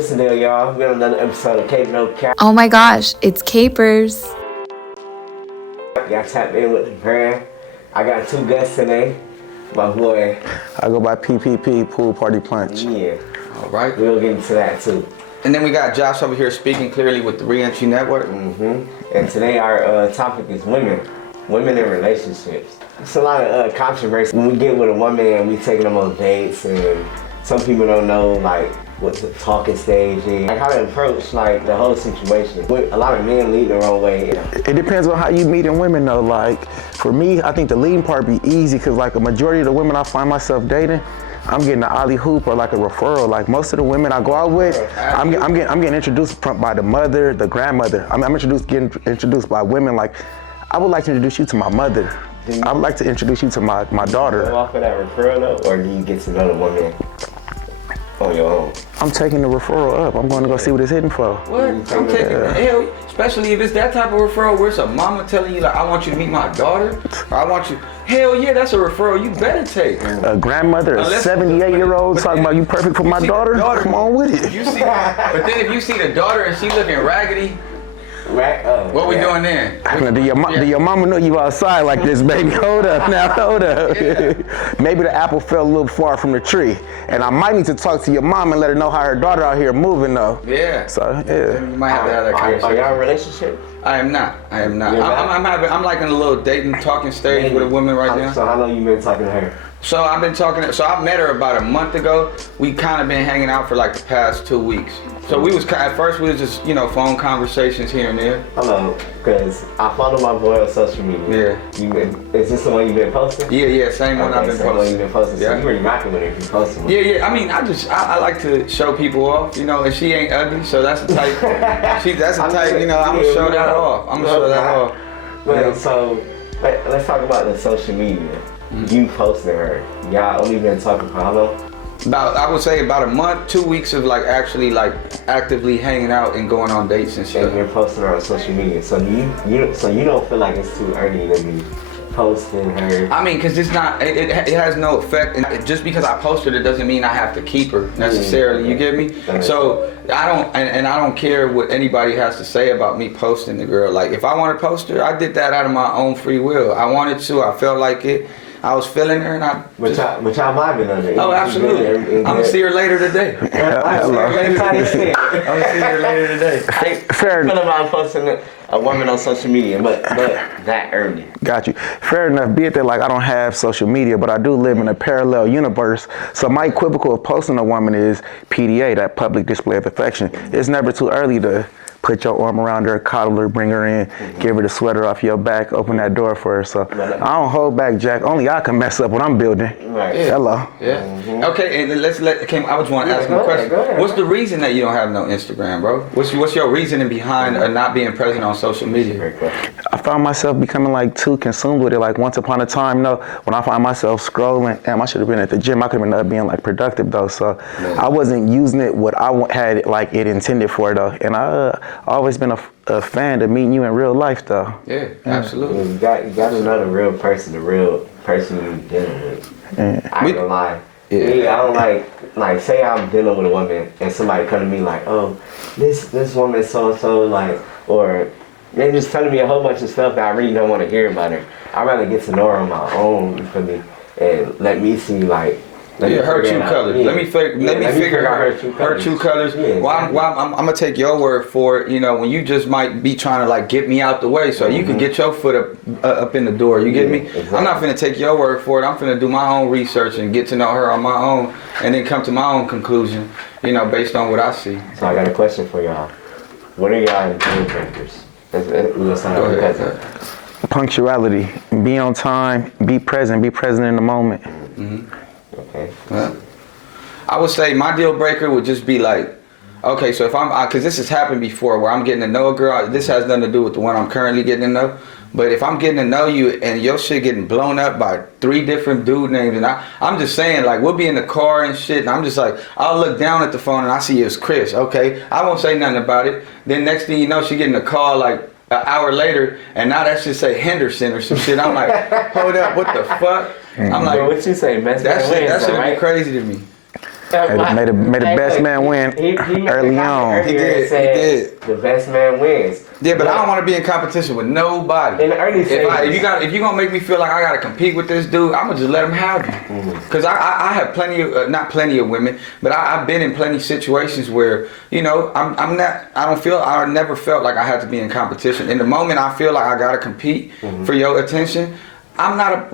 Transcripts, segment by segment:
What's the deal, y'all? We got another episode of Cape No Cap. Oh my gosh, it's Capers. Y'all tapped in with the brand. I got two guests today. My boy. I go by PPP, Pool Party Punch. Yeah. All right. We'll get into that too. And then we got Josh over here speaking clearly with the Reentry Network. And today our topic is women. Women in relationships. It's a lot of controversy when we get with a woman and we taking them on dates, and some people don't know like what the talking stage is, like how to approach like the whole situation. A lot of men lead the wrong way. It depends on how you meeting women though. Like for me, I think the leading part be easy because like a majority of the women I find myself dating, I'm getting an alley hoop or like a referral. Like most of the women I go out with, I'm getting introduced by the mother, the grandmother. I'm getting introduced by women. Like I would like to introduce you to my mother. I would like to introduce you to my daughter. Do you go off of that referral though, or do you get to know the woman on your own? I'm taking the referral up. I'm going to go see what it's hitting for. What? I'm taking hell, especially if it's that type of referral where it's a mama telling you like, I want you to meet my daughter, or I want you. Hell yeah, that's a referral you better take. A grandmother, a 78-year-old talking about you perfect for my daughter. Come on with it. You see, but then if you see the daughter and she looking raggedy. Right. What we doing then? Do your mama know you outside like this, baby? Hold up now, hold up. Yeah. Maybe the apple fell a little far from the tree, and I might need to talk to your mom and let her know how her daughter out here moving though. Yeah. So yeah. You might have to have that conversation. Are y'all in a relationship? I am not. You're not? I'm like in a little dating, talking stage with a woman right now. So how long you been talking to her? So I met her about a month ago. We kind of been hanging out for like the past 2 weeks. So at first we was just, phone conversations here and there. Hello, because I follow my boy on social media. Yeah. Is this the one you've been posting? Yeah, same one I've been same one posting. you've been posting. So Yeah. you really rocking with it if you posting with Yeah. I mean, I like to show people off, and she ain't ugly, so that's the type. I'm gonna show that off. I'm gonna show that off. But so let's talk about the social media. You posted her. Y'all only been talking for how long? I would say about a month, 2 weeks of like actually like actively hanging out and going on dates and shit. And you're posting her on social media. So you don't feel like it's too early to be posting her? I mean, because it's not, it has no effect. And just because I posted it doesn't mean I have to keep her necessarily. You get me? So I don't care what anybody has to say about me posting the girl. Like if I want to post her, I did that out of my own free will. I wanted to. I felt like it. I was feeling her, and But y'all vibing on it. Oh, absolutely. I'm gonna see her later today. I'm gonna see her later today. Fair enough. I feel about posting a woman on social media, but that early. Got you. Fair enough. Be it that like I don't have social media, but I do live in a parallel universe. So my equivocal of posting a woman is PDA, that public display of affection. It's never too early to put your arm around her, coddle her, bring her in, give her the sweater off your back, open that door for her. So I don't hold back, Jack. Only I can mess up what I'm building. Right. Yeah. Hello. Yeah. Okay, and I just want to ask you a question. Go ahead. What's the reason that you don't have no Instagram, bro? What's your reasoning behind not being present on social media? I found myself becoming like too consumed with it. Like once upon a time, when I find myself scrolling, damn, I should have been at the gym. I could have been being like productive though. So I wasn't using it what I had like it intended for though. And I always been a fan of meeting you in real life though. Yeah, absolutely. You got to know the real person you're dealing with. Yeah. I ain't gonna lie. Yeah. Me, I don't like say I'm dealing with a woman and somebody come to me like, oh, this woman so and so, like, or they just telling me a whole bunch of stuff that I really don't want to hear about her. I'd rather get to know her on my own, you feel me, and let me see like. Her true colors. Yeah. Let me figure out her true colors. Yeah, I'm gonna take your word for it. When you just might be trying to like get me out the way, so you can get your foot up in the door. You get me? Exactly. I'm not finna take your word for it. I'm finna do my own research and get to know her on my own, and then come to my own conclusion. Based on what I see. So I got a question for y'all. What are y'all deal breakers? Go ahead. Punctuality, be on time, be present in the moment. Okay. Yeah. I would say my deal breaker would just be like, okay, so if because this has happened before where I'm getting to know a girl, this has nothing to do with the one I'm currently getting to know, but if I'm getting to know you and your shit getting blown up by 3 different dude names, and I'm just saying, like, we'll be in the car and shit, and I'm just like, I'll look down at the phone and I see it's Chris, okay? I won't say nothing about it. Then next thing you know, she getting a call like an hour later, and now that should say Henderson or some shit. I'm like, hold up, what the fuck? I'm like, what you say, man? that shit would be crazy to me. May the best man win early on. He did. The best man wins. Yeah, but I don't want to be in competition with nobody. In the early stages. If you're gonna make me feel like I gotta compete with this dude, I'm gonna just let him have you. Cause I have plenty of not plenty of women, but I've been in plenty of situations where I never felt like I had to be in competition. In the moment I feel like I gotta compete for your attention, I'm not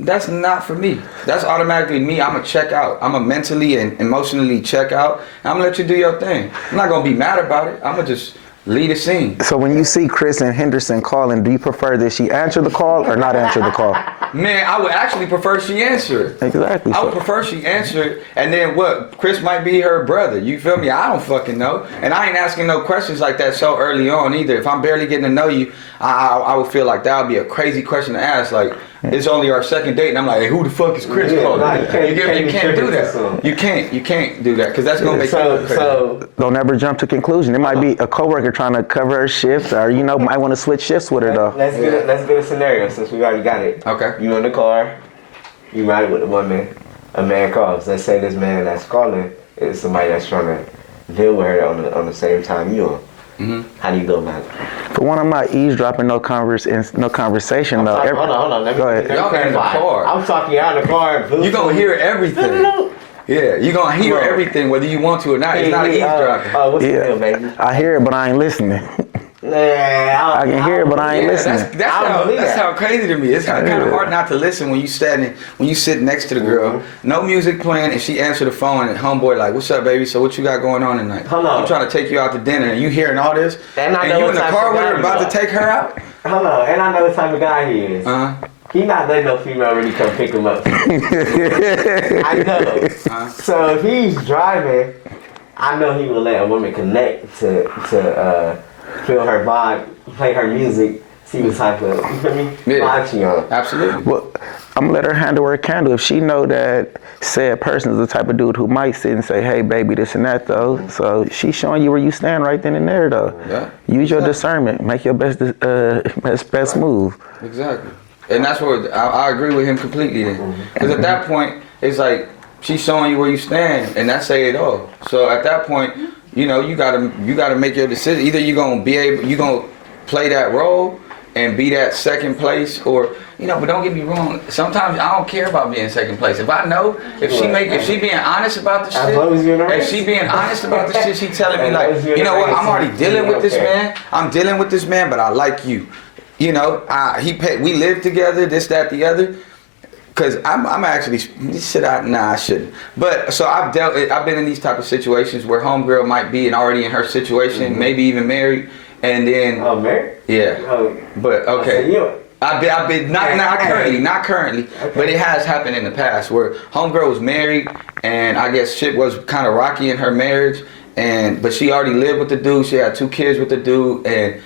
that's not for me. That's automatically me. I'm gonna check out. I'm gonna mentally and emotionally check out. I'm gonna let you do your thing. I'm not gonna be mad about it. I'm gonna just lead a scene. So when you see Chris and Henderson calling, do you prefer that she answer the call or not answer the call? Man, I would actually prefer she answer it. Exactly. I would prefer she answer it, and then what? Chris might be her brother. You feel me? I don't fucking know. And I ain't asking no questions like that so early on either. If I'm barely getting to know you, I would feel like that would be a crazy question to ask. Like, it's only our second date, and I'm like, hey, who the fuck is Chris calling? You can't do that. You can't do that, because that's going to make you look crazy. So don't ever jump to conclusion. It might be a coworker trying to cover her shifts, or might want to switch shifts with her though. Let's get a scenario since we already got it. Okay. You in the car, you ride with a woman, a man calls. Let's say this man that's calling is somebody that's trying to deal with her on the same time you are. How do you go about it? For one, I'm not eavesdropping no conversation though. Hold on. Go ahead. Y'all in the car. I'm talking out in the car. You're going to hear everything. Yeah, you're going to hear everything whether you want to or not. It's not eavesdropping. What's the deal, baby? I hear it, but I ain't listening. I can hear it, but I ain't listening. That's how crazy to me. It's kind of hard not to listen when you sit next to the girl, no music playing, and she answer the phone, and homeboy like, "What's up, baby? So what you got going on tonight?" I'm trying to take you out to dinner, and you hearing all this, and you in the car with her about to take her out. Hold on, and I know the type of guy he is. He not letting no female really come pick him up. I know. So if he's driving, I know he will let a woman connect to feel her vibe, play her music, see what type of vibe she on. Absolutely. Well, I'm gonna let her handle her candle. If she know that said person is the type of dude who might sit and say, "Hey, baby, this and that," though. So she's showing you where you stand right then and there, though. Yeah. Use your discernment. Make your best move. Exactly. And that's where I agree with him completely then. Because at that point, it's like she's showing you where you stand, and that say it all. So at that point, you gotta make your decision. Either you're gonna play that role and be that second place, or but don't get me wrong. Sometimes I don't care about being second place. If I know if she being honest about the shit, if she being honest about the shit, she telling me like, you know what, I'm already dealing with this man. I'm dealing with this man, but I like you. We live together, this, that, the other. Cause I'm actually I shouldn't. But so I've been in these type of situations where homegirl might be already in her situation, maybe even married, and then married? Yeah. But okay. I've been not currently, okay. But it has happened in the past where homegirl was married, and I guess shit was kind of rocky in her marriage, but she already lived with the dude. She had 2 kids with the dude, and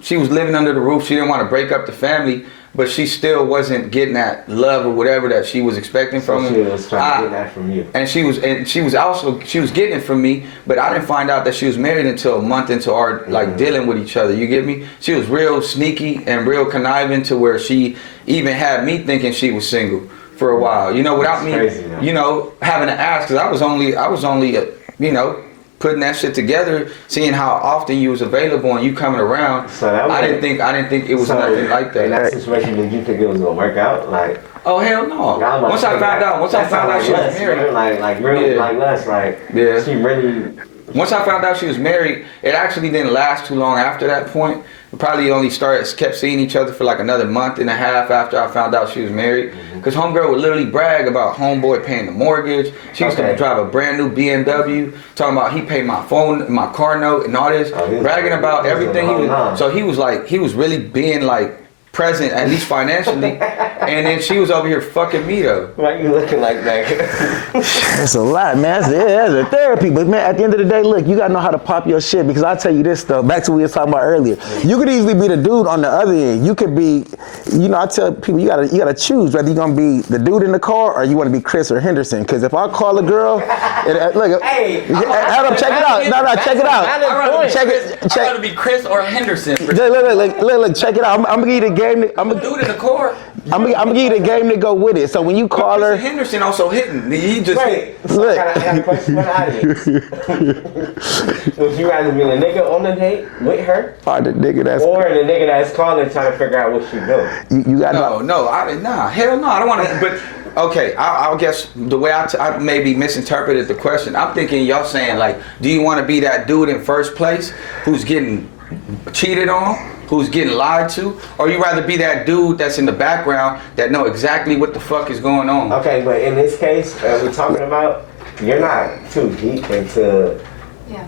she was living under the roof. She didn't want to break up the family, but she still wasn't getting that love or whatever that she was expecting from him. She was trying to get that from you. And she was getting it from me, but I didn't find out that she was married until a month into our dealing with each other. You get me? She was real sneaky and real conniving to where she even had me thinking she was single for a while. Without me, having to ask, because I was only putting that shit together, seeing how often you was available and you coming around. So I didn't think it was nothing like that. In that situation, did you think it was gonna work out? Like, oh hell no! Once I found out she was married, she really. Once I found out she was married, it actually didn't last too long after that point. We probably only kept seeing each other for like another month and a half after I found out she was married. Because homegirl would literally brag about homeboy paying the mortgage. She was going to drive a brand new BMW, talking about he paid my car note and all this, bragging about everything. So he was really being like present, at least financially, and then she was over here fucking me though. Why you looking like that? That's a lot, man. That's a therapy. But man, at the end of the day, look, you gotta know how to pop your shit, because I'll tell you this though, back to what we were talking about earlier. You could easily be the dude on the other end. You could be, I tell people you gotta choose whether you're gonna be the dude in the car or you wanna be Chris or Henderson. Because if I call a girl, look, hey, Adam, check it out. No, check it out. I'd rather be Chris or Henderson. Look, check it out. I'm gonna give you the game. I'm a dude in the car. I'm gonna give you the game to go with it. So when you call her, Henderson also hitting. He just look. I got a question for the audience. Would you rather be the nigga on the date with her, or the nigga that's calling trying to figure out what she doing? You got hell no. I don't want to. But okay, I guess the way I maybe misinterpreted the question. I'm thinking y'all saying like, do you want to be that dude in first place who's getting cheated on, who's getting lied to, or you rather be that dude that's in the background that know exactly what the fuck is going on? Okay, but in this case, we're talking about, you're not too deep into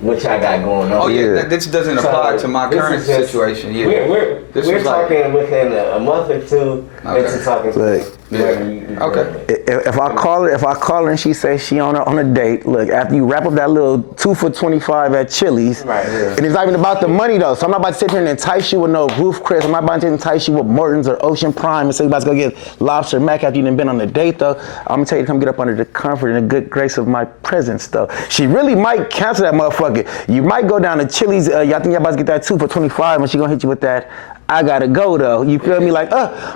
what y'all got going on. Oh yeah, this doesn't apply to my current situation. Yeah, we're talking within a month or two into talking. Okay. If I call her and she says she on a date, look, after you wrap up that little 2 for $25 at Chili's, and it's not even about the money though. So I'm not about to sit here and entice you with no Roof Chris. I'm not about to entice you with Morton's or Ocean Prime and say you about to go get lobster mac after you done been on the date though. I'm gonna tell you to come get up under the comfort and the good grace of my presence though. She really might cancel that motherfucker. You might go down to Chili's. Y'all think y'all about to get that 2 for $25 and she gonna hit you with that. I gotta go though. You feel me? Like,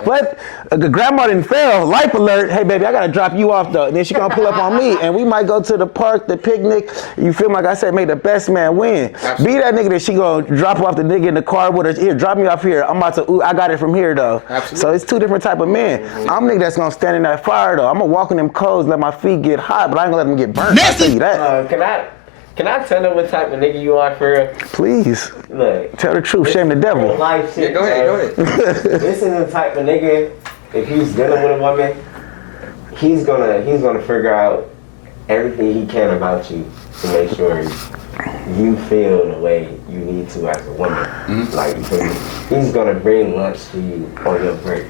what? The grandma didn't fail. Life alert. Hey baby, I gotta drop you off though. And then she gonna pull up on me, and we might go to the park, the picnic. You feel me? Like I said, make the best man win. Absolutely. Be that nigga that she gonna drop off the nigga in the car with her. Here, drop me off here. I'm about to. I got it from here though. Absolutely. So it's two different type of men. I'm a nigga that's gonna stand in that fire though. I'm gonna walk in them coals, let my feet get hot, but I ain't gonna let them get burnt. I'll tell you that. Can I tell them what type of nigga you are for real? Please. Look. Tell the truth, shame the devil. Life shit, go ahead. This is the type of nigga, if he's dealing with a woman, he's gonna figure out everything he can about you to make sure you feel the way you need to as a woman. Mm-hmm. Like, you feel me? He's gonna bring lunch to you on your break.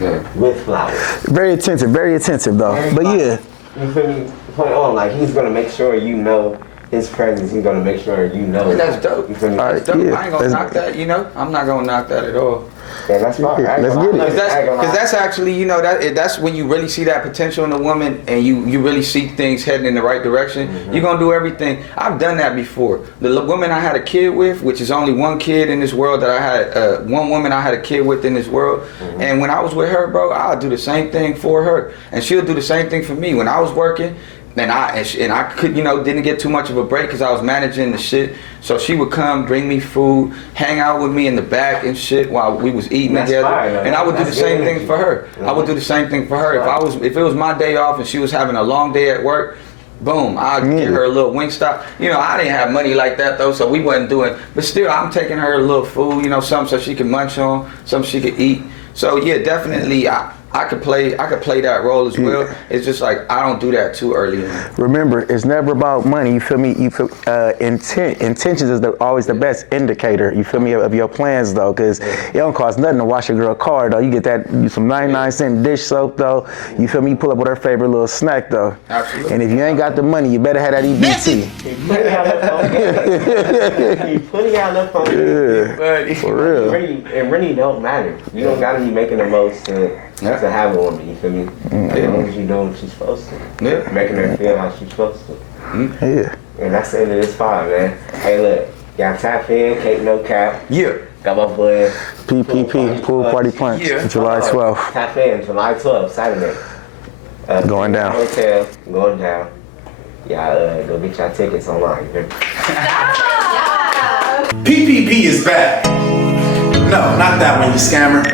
Yeah. With flowers. Very attentive though. But yeah. You feel me? Point on, like he's gonna make sure you know his presence. He's gonna make sure you know. That's dope. You feel me? That's dope. Yeah. I ain't gonna knock that. You know, I'm not gonna knock that at all. Yeah, that's fine. Let's get it. Because that's actually, you know, that's when you really see that potential in a woman, and you really see things heading in the right direction. Mm-hmm. You're gonna do everything. I've done that before. The woman I had a kid with, which is only one kid in this world that I had, one woman I had a kid with in this world. Mm-hmm. And when I was with her, bro, I'll do the same thing for her, and she'll do the same thing for me. When I was working, and I could, you know, didn't get too much of a break because I was managing the shit. So she would come, bring me food, hang out with me in the back and shit while we was eating together. And I would do the same thing for her. Mm-hmm. I would do the same thing for her. If it was my day off and she was having a long day at work, boom, I'd give her a little wing stop. You know, I didn't have money like that though, so we wasn't doing, but still I'm taking her a little food, you know, something so she can munch on, something she could eat. So yeah, definitely I could play that role as well. It's just like I don't do that too early on. Remember, it's never about money. You feel me? Intentions is always the best indicator. You feel me, of your plans though, because it don't cost nothing to wash a girl car though. You get that some 99-cent dish soap though. You feel me? You pull up with her favorite little snack though. Absolutely. And if you ain't got the money, you better have that EBT. You putting out the phone. Yeah, for real. It really don't matter. You don't gotta be making the most to have a woman, you feel me? As long as you know what you're supposed to. Yeah. Making her feel like she's supposed to. Yeah. And that's the end of this pod, man. Hey, look, y'all tap in, Cape No Cap. Yeah. Got my boy. PPP, Pool Party Punch, July 12th. Tap in, July 12th, Saturday. Going down. Hotel, going down. Y'all go get y'all tickets online. PPP is back. No, not that one, you scammer.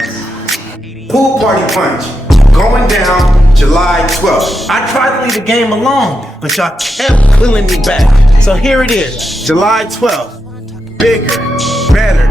Pool Party Punch, going down July 12th. I tried to leave the game alone, but y'all kept pulling me back. So here it is, July 12th. Bigger, better,